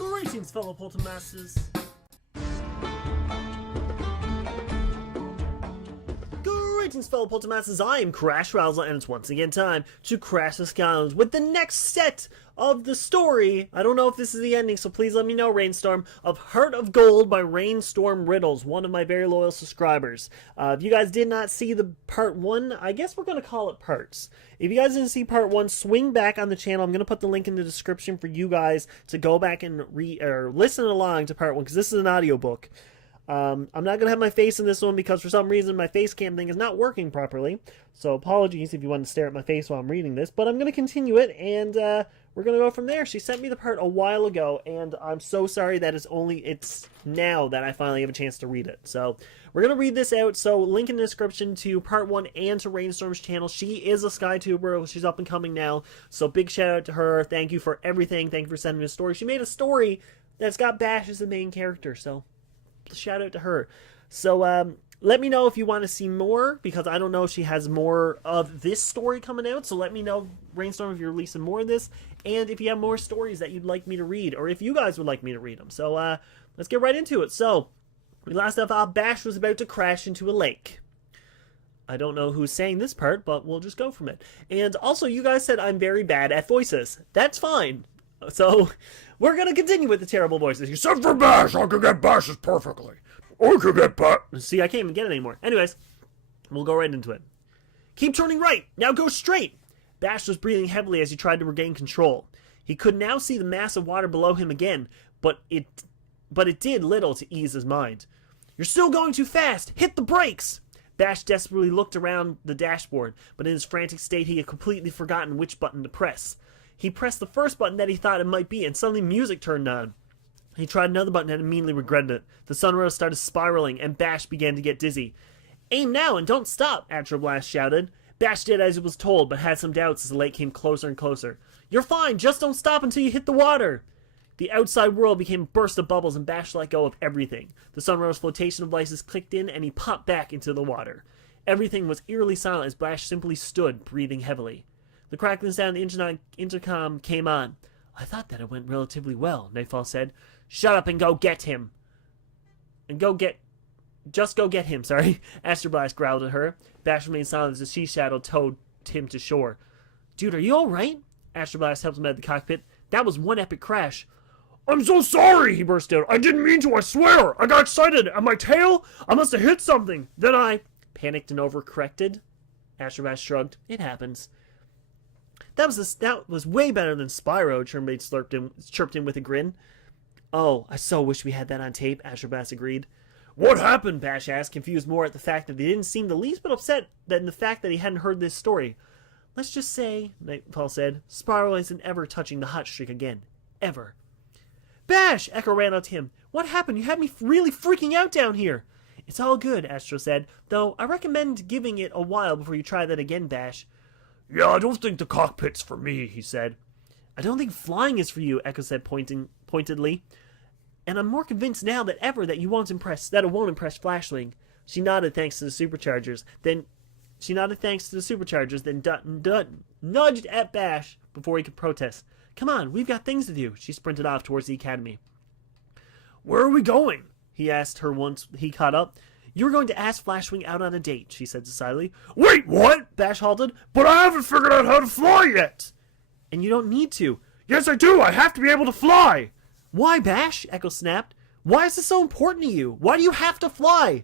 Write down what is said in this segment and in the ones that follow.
Greetings, fellow Poltermasters. Greetings, fellow Poltermasters. I am Crash Rowsell, and it's once again time to crash the Skylands with the next set of the story. I don't know if this is the ending, so please let me know, Rainstorm, of Heart of Gold by Rainstorm Riddles, one of my very loyal subscribers. If you guys did not see the part 1, I guess we're going to call it parts. If you guys didn't see part 1, swing back on the channel. I'm going to put the link in the description for you guys to go back and listen along to part 1, because this is an audiobook. I'm not going to have my face in this one because for some reason my face cam thing is not working properly. So apologies if you want to stare at my face while I'm reading this. But I'm going to continue it, and we're going to go from there. She sent me the part a while ago, and I'm so sorry that it's now that I finally have a chance to read it. So we're going to read this out. So link in the description to part 1 and to Rainstorm's channel. She is a SkyTuber. She's up and coming now. So big shout out to her. Thank you for everything. Thank you for sending me a story. She made a story that's got Bash as the main character. So shout out to her. So let me know if you want to see more, because I don't know if she has more of this story coming out. So let me know, Rainstorm, if you're releasing more of this, and if you have more stories that you'd like me to read, or if you guys would like me to read them. So let's get right into it. So we last left off, Bash was about to crash into a lake. I don't know who's saying this part, but we'll just go from it. And also, you guys said I'm very bad at voices. That's fine. So we're going to continue with the terrible voices. Except for Bash, I could get Bashes perfectly. I could get Bash. See, I can't even get it anymore. Anyways, we'll go right into it. Keep turning right. Now go straight. Bash was breathing heavily as he tried to regain control. He could now see the mass of water below him again, but it did little to ease his mind. You're still going too fast. Hit the brakes. Bash desperately looked around the dashboard, but in his frantic state he had completely forgotten which button to press. He pressed the first button that he thought it might be, and suddenly music turned on. He tried another button and immediately regretted it. The sunrays started spiraling, and Bash began to get dizzy. Aim now and don't stop, Astroblast shouted. Bash did as he was told, but had some doubts as the lake came closer and closer. You're fine, just don't stop until you hit the water. The outside world became a burst of bubbles, and Bash let go of everything. The sunray's flotation devices clicked in, and he popped back into the water. Everything was eerily silent as Bash simply stood, breathing heavily. The crackling sound of the intercom came on. I thought that it went relatively well, Nightfall said. Shut up and go get him. Just go get him, sorry. Astroblast growled at her. Bash remained silent as the sea shadow towed him to shore. Dude, are you alright? Astroblast helped him out of the cockpit. That was one epic crash. I'm so sorry, he burst out. I didn't mean to, I swear. I got excited. And my tail? I must have hit something. Then I... Panicked and overcorrected? Astroblast shrugged. It happens. That was way better than Spyro, Chirpmate chirped in with a grin. Oh, I so wish we had that on tape, Astroblast agreed. What happened, Bash asked, confused more at the fact that he didn't seem the least bit upset than the fact that he hadn't heard this story. Let's just say, Nightfall said, Spyro isn't ever touching the hot streak again. Ever. Bash! Echo ran out to him. What happened? You had me really freaking out down here. It's all good, Astro said, though I recommend giving it a while before you try that again, Bash. Yeah, I don't think the cockpit's for me, he said. I don't think flying is for you, Echo said pointedly. And I'm more convinced now than ever that it won't impress Flashwing. She nodded thanks to the superchargers, then nudged at Bash before he could protest. Come on, we've got things to do. She sprinted off towards the academy. Where are we going? He asked her once he caught up. You were going to ask Flashwing out on a date, she said decidedly. Wait, what? Bash halted. But I haven't figured out how to fly yet. And you don't need to. Yes, I do. I have to be able to fly. Why, Bash? Echo snapped. Why is this so important to you? Why do you have to fly?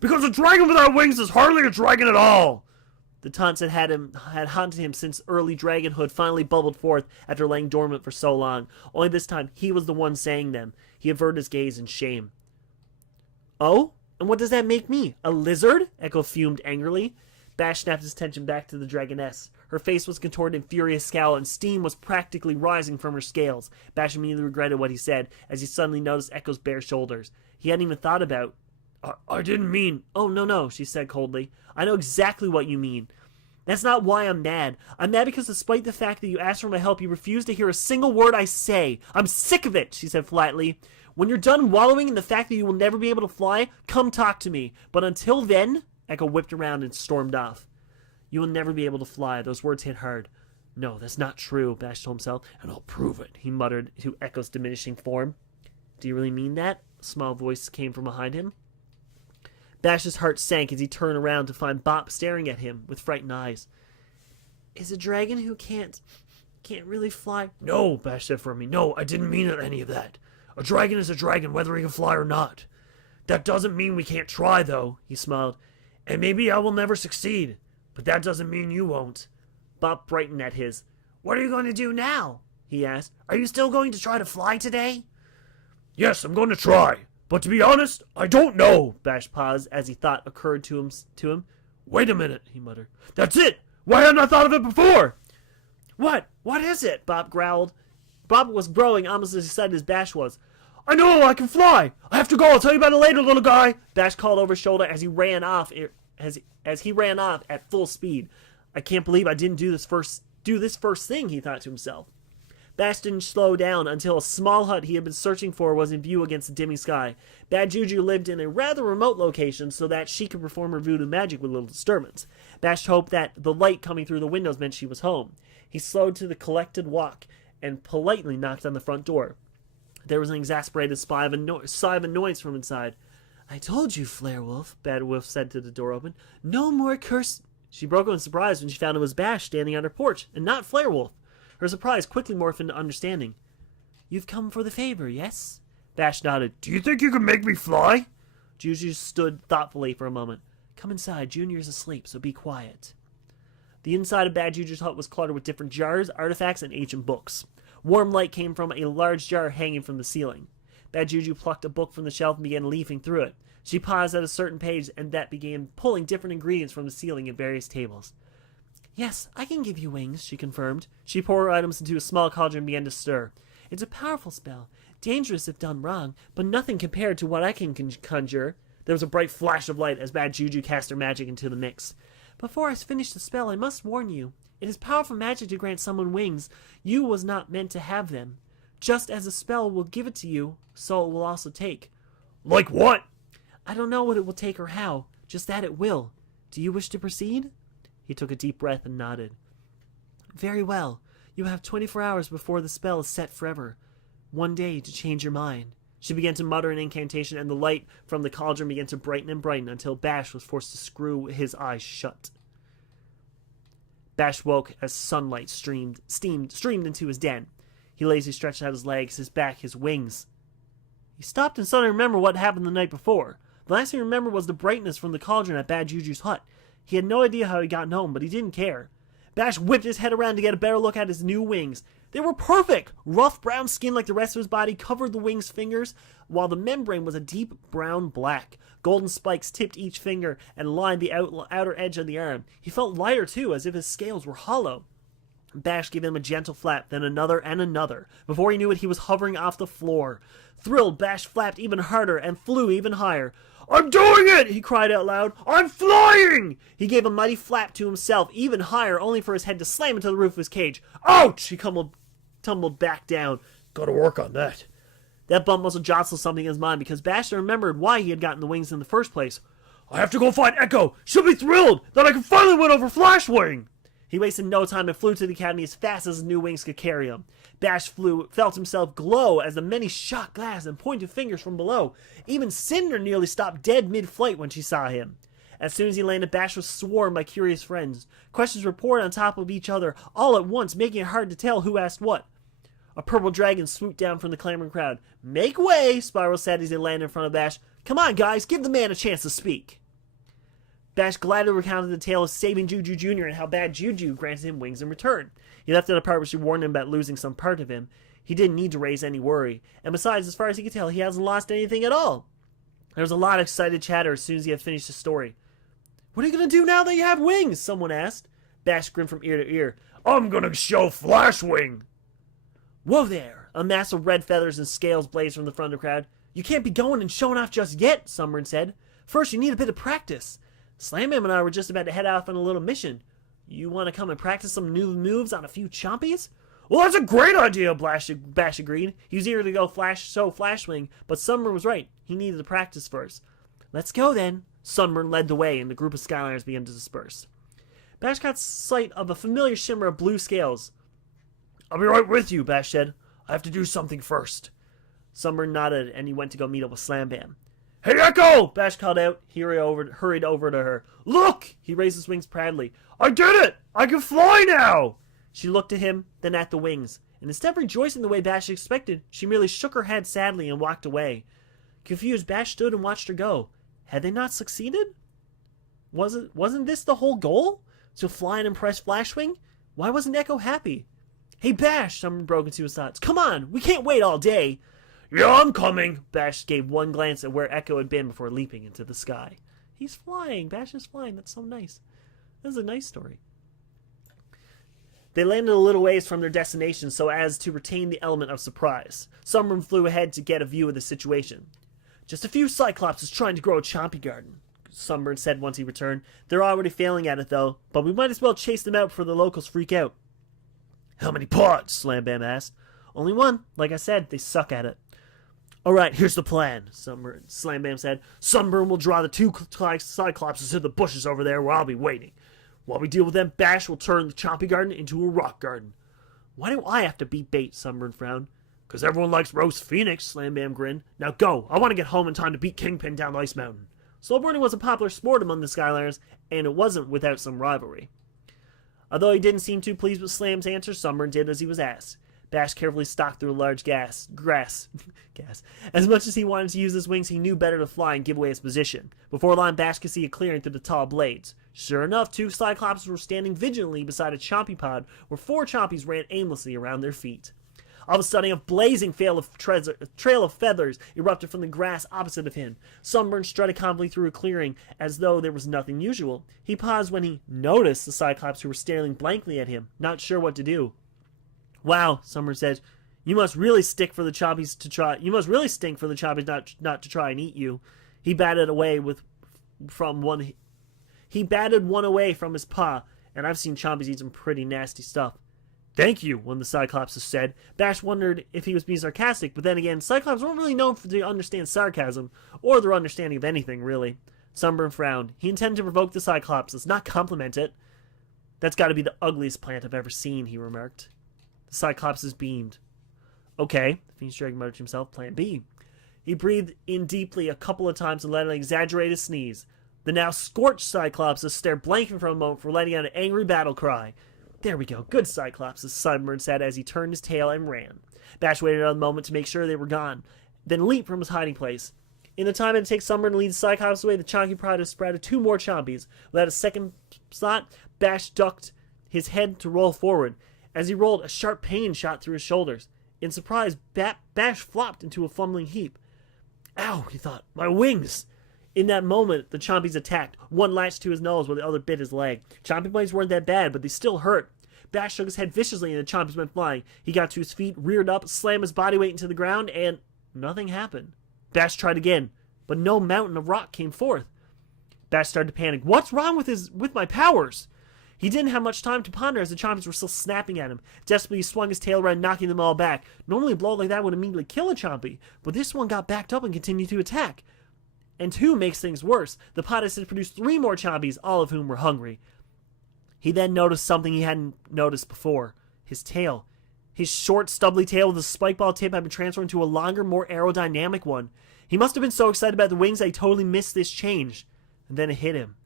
Because a dragon without wings is hardly a dragon at all. The taunts that had haunted him since early dragonhood finally bubbled forth after laying dormant for so long. Only this time, he was the one saying them. He averted his gaze in shame. Oh? And what does that make me? A lizard? Echo fumed angrily. Bash snapped his attention back to the dragoness. Her face was contorted in furious scowl, and steam was practically rising from her scales. Bash immediately regretted what he said, as he suddenly noticed Echo's bare shoulders. He hadn't even thought about... I didn't mean... Oh, no, she said coldly. I know exactly what you mean. That's not why I'm mad. I'm mad because despite the fact that you asked for my help, you refused to hear a single word I say. I'm sick of it, she said flatly. When you're done wallowing in the fact that you will never be able to fly, come talk to me. But until then... Echo whipped around and stormed off. You will never be able to fly. Those words hit hard. No, that's not true, Bash told himself. And I'll prove it, he muttered to Echo's diminishing form. Do you really mean that? A small voice came from behind him. Bash's heart sank as he turned around to find Bop staring at him with frightened eyes. Is a dragon who can't really fly? No, Bash said firmly. No, I didn't mean any of that. A dragon is a dragon, whether he can fly or not. That doesn't mean we can't try, though, he smiled. And maybe I will never succeed, but that doesn't mean you won't. Bop brightened at his. What are you going to do now? He asked. Are you still going to try to fly today? Yes, I'm going to try. But to be honest, I don't know. Bash paused as he thought occurred to him. Wait a minute, he muttered. That's it! Why hadn't I thought of it before? What? What is it? Bop growled. Bop was growing almost as excited as Bash was. I know, I can fly. I have to go. I'll tell you about it later, little guy. Bash called over his shoulder as he ran off at full speed. I can't believe I didn't do this first thing, he thought to himself. Bash didn't slow down until a small hut he had been searching for was in view against the dimming sky. Bad Juju lived in a rather remote location so that she could perform her voodoo magic with little disturbance. Bash hoped that the light coming through the windows meant she was home. He slowed to the collected walk and politely knocked on the front door. There was an exasperated sigh of annoyance from inside. I told you, Flare Wolf, Bad Wolf said to the door open. No more curse. She broke in surprise when she found it was Bash standing on her porch, and not Flare Wolf. Her surprise quickly morphed into understanding. You've come for the favor, yes? Bash nodded. Do you think you can make me fly? Juju stood thoughtfully for a moment. Come inside. Junior's asleep, so be quiet. The inside of Bad Juju's hut was cluttered with different jars, artifacts, and ancient books. Warm light came from a large jar hanging from the ceiling. Bad Juju plucked a book from the shelf and began leafing through it. She paused at a certain page and that began pulling different ingredients from the ceiling at various tables. Yes, I can give you wings, she confirmed. She poured her items into a small cauldron and began to stir. It's a powerful spell, dangerous if done wrong, but nothing compared to what I can conjure. There was a bright flash of light as Bad Juju cast her magic into the mix. Before I finish the spell, I must warn you. It is powerful magic to grant someone wings. You was not meant to have them. Just as a spell will give it to you, so it will also take. Like what? I don't know what it will take or how, just that it will. Do you wish to proceed? He took a deep breath and nodded. Very well. You have 24 hours before the spell is set forever. One day to change your mind. She began to mutter an incantation, and the light from the cauldron began to brighten and brighten until Bash was forced to screw his eyes shut. Bash woke as sunlight streamed into his den. He lazily stretched out his legs, his back, his wings. He stopped and suddenly remembered what happened the night before. The last thing he remembered was the brightness from the cauldron at Bad Juju's hut. He had no idea how he'd gotten home, but he didn't care. Bash whipped his head around to get a better look at his new wings. They were perfect! Rough brown skin like the rest of his body covered the wings' fingers, while the membrane was a deep brown black. Golden spikes tipped each finger and lined the outer edge of the arm. He felt lighter, too, as if his scales were hollow. Bash gave him a gentle flap, then another and another. Before he knew it, he was hovering off the floor. Thrilled, Bash flapped even harder and flew even higher. I'm doing it! He cried out loud. I'm flying! He gave a mighty flap to himself, even higher, only for his head to slam into the roof of his cage. Ouch! He tumbled back down. Gotta work on that. That bump must have jostled something in his mind, because Bash remembered why he had gotten the wings in the first place. I have to go find Echo. She'll be thrilled that I can finally win over Flashwing. He wasted no time and flew to the academy as fast as his new wings could carry him. Bash felt himself glow as the many shot glass and pointed fingers from below. Even Cinder nearly stopped dead mid-flight when she saw him. As soon as he landed, Bash was swarmed by curious friends. Questions were poured on top of each other, all at once, making it hard to tell who asked what. A purple dragon swooped down from the clamoring crowd. Make way, Spiral said as he landed in front of Bash. Come on, guys, give the man a chance to speak. Bash gladly recounted the tale of saving Juju Jr. and how Bad Juju granted him wings in return. He left out a part where she warned him about losing some part of him. He didn't need to raise any worry. And besides, as far as he could tell, he hasn't lost anything at all. There was a lot of excited chatter as soon as he had finished his story. What are you going to do now that you have wings? Someone asked. Bash grinned from ear to ear. I'm going to show Flashwing. Whoa there! A mass of red feathers and scales blazed from the front of the crowd. You can't be going and showing off just yet, Summerlin said. First, you need a bit of practice. Slam and I were just about to head off on a little mission. You want to come and practice some new moves on a few chompies? Well, that's a great idea, Bash agreed. He was eager to go Flashwing, but Summerlin was right. He needed to practice first. Let's go then. Summerlin led the way, and the group of Skyliners began to disperse. Bash caught sight of a familiar shimmer of blue scales. I'll be right with you, Bash said. I have to do something first. Sunburn nodded, and he went to go meet up with Slam Bam. Hey, Echo! Bash called out. He hurried over to her. Look! He raised his wings proudly. I did it! I can fly now! She looked at him, then at the wings, and instead of rejoicing the way Bash expected, she merely shook her head sadly and walked away. Confused, Bash stood and watched her go. Had they not succeeded? Wasn't this the whole goal? To fly and impress Flashwing? Why wasn't Echo happy? Hey, Bash! Sunburn broke into his thoughts. Come on! We can't wait all day! Yeah, I'm coming! Bash gave one glance at where Echo had been before leaping into the sky. He's flying! Bash is flying. That's so nice. This is a nice story. They landed a little ways from their destination so as to retain the element of surprise. Sunburn flew ahead to get a view of the situation. Just a few Cyclopses trying to grow a chompy garden, Sunburn said once he returned. They're already failing at it though, but we might as well chase them out before the locals freak out. How many pods? Slam Bam asked. Only one. Like I said, they suck at it. Alright, here's the plan, Slam Bam said. Sunburn will draw the two Cyclopses to the bushes over there where I'll be waiting. While we deal with them, Bash will turn the chompy garden into a rock garden. Why do I have to beat bait? Sunburn frowned. Because everyone likes roast Phoenix, Slam Bam grinned. Now go, I want to get home in time to beat Kingpin down Ice Mountain. Snowboarding was a popular sport among the Skylanders, and it wasn't without some rivalry. Although he didn't seem too pleased with Slam's answer, Sunburn did as he was asked. Bash carefully stalked through a large grass. As much as he wanted to use his wings, he knew better to fly and give away his position. Before long, Bash could see a clearing through the tall blades. Sure enough, two Cyclopses were standing vigilantly beside a chompy pod where four chompies ran aimlessly around their feet. All of a sudden, a blazing trail of feathers erupted from the grass opposite of him. Sunburn strutted calmly through a clearing as though there was nothing usual. He paused when he noticed the Cyclops who were staring blankly at him, not sure what to do. Wow, Sunburn said, you must really stink for the chompies not to try and eat you. He batted one away from his paw, and I've seen chompies eat some pretty nasty stuff. Thank you, one of the Cyclopses said. Bash wondered if he was being sarcastic, but then again, Cyclops weren't really known to understand sarcasm, or their understanding of anything, really. Sunburn frowned. He intended to provoke the Cyclopses, not compliment it. That's got to be the ugliest plant I've ever seen, he remarked. The Cyclopses beamed. Okay, the Phoenix Dragon muttered to himself, plan B. He breathed in deeply a couple of times and let an exaggerated sneeze. The now scorched Cyclopses stared blankly for a moment before letting out an angry battle cry. There we go, good Cyclopses, Sunburn said as he turned his tail and ran. Bash waited another moment to make sure they were gone, then leaped from his hiding place. In the time it takes Sunburn to lead the Cyclops away, the chonky pride sprouted two more chompies. Without a second thought, Bash ducked his head to roll forward. As he rolled, a sharp pain shot through his shoulders. In surprise, Bash flopped into a fumbling heap. Ow, he thought, my wings! In that moment, the chompies attacked. One latched to his nose while the other bit his leg. Chompy bites weren't that bad, but they still hurt. Bash shook his head viciously and the chompies went flying. He got to his feet, reared up, slammed his body weight into the ground, and nothing happened. Bash tried again, but no mountain of rock came forth. Bash started to panic. What's wrong with my powers? He didn't have much time to ponder as the chompies were still snapping at him. Desperately, he swung his tail around, knocking them all back. Normally, a blow like that would immediately kill a chompy, but this one got backed up and continued to attack. And two makes things worse. The potus had produced three more chompies, all of whom were hungry. He then noticed something he hadn't noticed before. His tail. His short, stubbly tail with a spike ball tip had been transformed into a longer, more aerodynamic one. He must have been so excited about the wings that he totally missed this change. And then it hit him.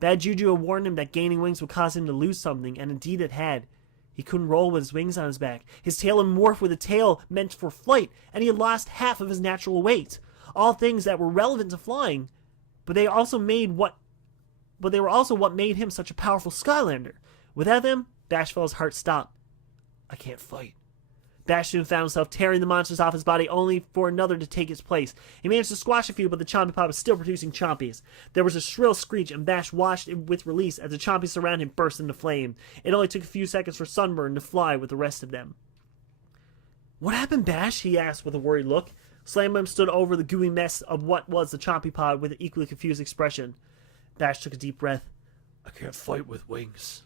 Bad juju had warned him that gaining wings would cause him to lose something, and indeed it had. He couldn't roll with his wings on his back. His tail had morphed with a tail meant for flight, and he had lost half of his natural weight. All things that were relevant to flying, but they were also what made him such a powerful Skylander. Without them, Bash felt his heart stop. I can't fight. Bash soon found himself tearing the monsters off his body only for another to take its place. He managed to squash a few, but the chompy pod was still producing chompies. There was a shrill screech, and Bash watched it with release as the chompies surrounding him burst into flame. It only took a few seconds for Sunburn to fly with the rest of them. What happened, Bash? He asked with a worried look. Slam Bam stood over the gooey mess of what was the chompy pod with an equally confused expression. Bash took a deep breath. I can't fight with wings.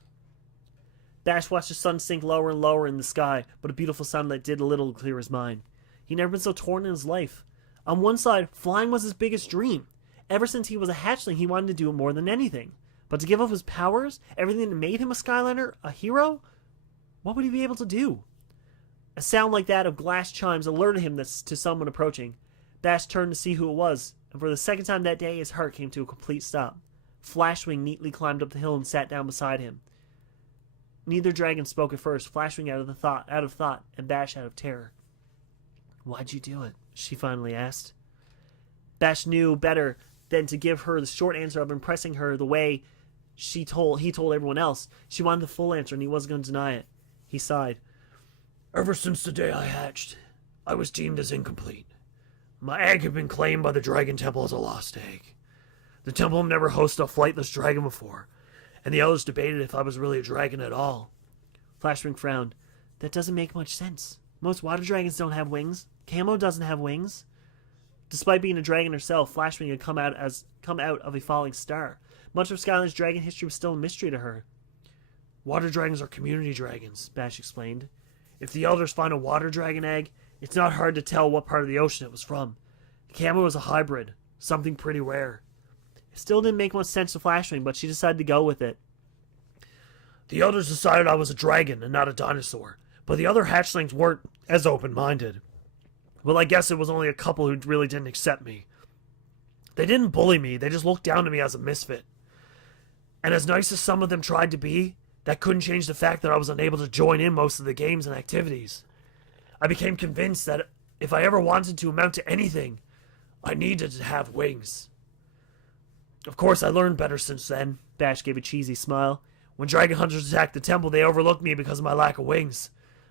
Bash watched the sun sink lower and lower in the sky, but a beautiful sunlight did a little to clear his mind. He'd never been so torn in his life. On one side, flying was his biggest dream. Ever since he was a hatchling, he wanted to do it more than anything. But to give up his powers, everything that made him a Skylander, a hero? What would he be able to do? A sound like that of glass chimes alerted him to someone approaching. Bash turned to see who it was, and for the second time that day, his heart came to a complete stop. Flashwing neatly climbed up the hill and sat down beside him. Neither dragon spoke at first, Flashwing out of thought, and Bash out of terror. "Why'd you do it?" she finally asked. Bash knew better than to give her the short answer of impressing her the way he told everyone else. She wanted the full answer, and he wasn't going to deny it. He sighed. "Ever since the day I hatched, I was deemed as incomplete. My egg had been claimed by the Dragon Temple as a lost egg. The temple had never hosted a flightless dragon before, and the elders debated if I was really a dragon at all." Flashwing frowned. "That doesn't make much sense. Most water dragons don't have wings. Camo doesn't have wings." Despite being a dragon herself, Flashwing had come out of a falling star. Much of Skyland's dragon history was still a mystery to her. "Water dragons are community dragons," Bash explained. "If the elders find a water dragon egg, it's not hard to tell what part of the ocean it was from. Camo is a hybrid, something pretty rare." It still didn't make much sense to Flashwing, but she decided to go with it. "The elders decided I was a dragon and not a dinosaur, but the other hatchlings weren't as open-minded. Well, I guess it was only a couple who really didn't accept me. They didn't bully me, they just looked down to me as a misfit. And as nice as some of them tried to be, that couldn't change the fact that I was unable to join in most of the games and activities. I became convinced that if I ever wanted to amount to anything, I needed to have wings. Of course, I learned better since then." Bash gave a cheesy smile. "When dragon hunters attacked the temple, they overlooked me because of my lack of wings.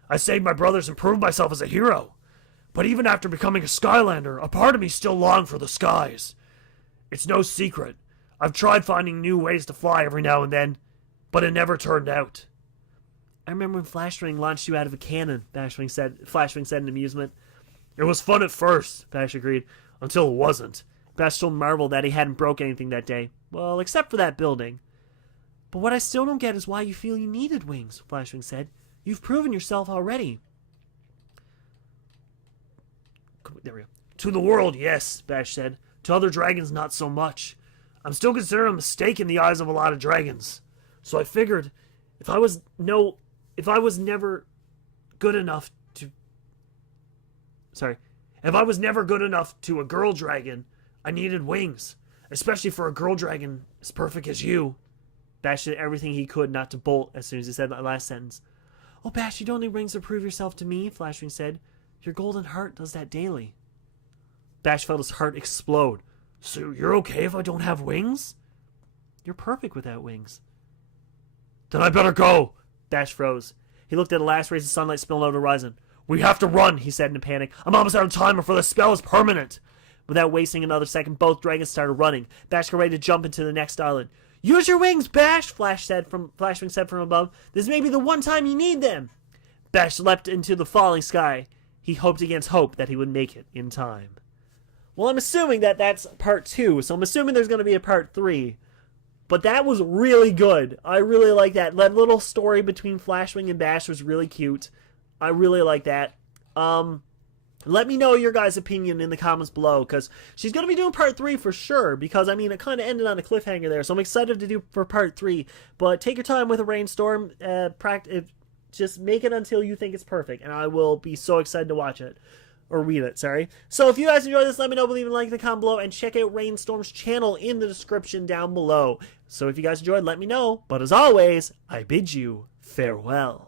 I saved my brothers and proved myself as a hero. But even after becoming a Skylander, a part of me still longed for the skies. It's no secret. I've tried finding new ways to fly every now and then, but it never turned out." "I remember when Flashwing launched you out of a cannon," Flashwing said in amusement. "It was fun at first," Bash agreed, "until it wasn't." Bash still marveled that he hadn't broke anything that day. Well, except for that building. "But what I still don't get is why you feel you needed wings," Flashwing said. "You've proven yourself already." There we go. "To the world, yes," Bash said. "To other dragons, not so much. I'm still considered a mistake in the eyes of a lot of dragons. So I figured if I was never good enough to a girl dragon, I needed wings, especially for a girl dragon as perfect as you." Bash did everything he could not to bolt as soon as he said that last sentence. "Oh, Bash, you don't need wings to prove yourself to me," Flashwing said. "Your golden heart does that daily." Bash felt his heart explode. "So you're okay if I don't have wings?" "You're perfect without wings." "Then I better go." Bash froze. He looked at the last rays of sunlight spilling over the horizon. "We have to run," he said in a panic. "I'm almost out of time before the spell is permanent." Without wasting another second, both dragons started running. Bash got ready to jump into the next island. "Use your wings, Bash!" Flashwing said from above. "This may be the one time you need them." Bash leapt into the falling sky. He hoped against hope that he would make it in time. Well, I'm assuming that that's part 2, so I'm assuming there's going to be a part 3. But that was really good. I really like that. That little story between Flashwing and Bash was really cute. I really like that. Let me know your guys' opinion in the comments below, because she's going to be doing part 3 for sure, because, I mean, it kind of ended on a cliffhanger there, so I'm excited to do for part 3. But take your time with a Rainstorm. Just make it until you think it's perfect, and I will be so excited to watch it. Or read it, sorry. So if you guys enjoyed this, let me know, leave a like in the comment below, and check out Rainstorm's channel in the description down below. So if you guys enjoyed, let me know. But as always, I bid you farewell.